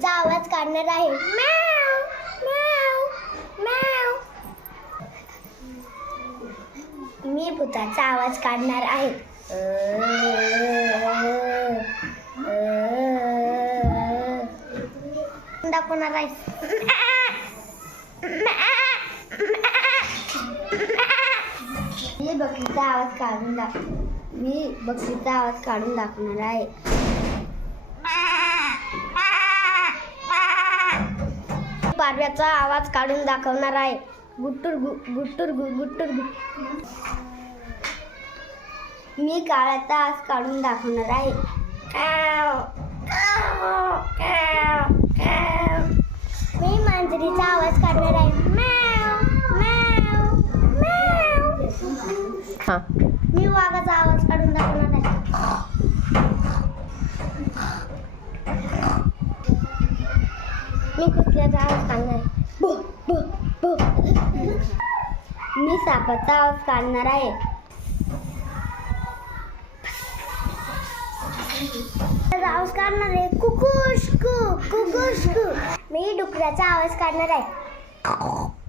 चा आवाज काढणार आहे मॅम मी पुताचा आवाज काढणार आहे दाखवणार आहे मी बकरीचा आवाज काढून दाख मी बकरीचा आवाज काढून दाखणार आहे पारव्याचा आवाज काढून दाखवणार आहे गुट्टूर गु गुट्टूर गु गुट्टूर गु मी काळ्याचा आज काढून दाखवणार आहे मी मांजरीचा आवाज काढणार आहे हां मी वाघाचा आवाज काढून दाखवणार आहे बो, बो, बो। मी कुकऱ्याचा आवाज काढणार आहे ब ब ब मी सापाचा आवाज काढणार आहे आवाज काढणार आहे कुकुश कु कुकुश कु मी डुकऱ्याचा आवाज काढणार आहे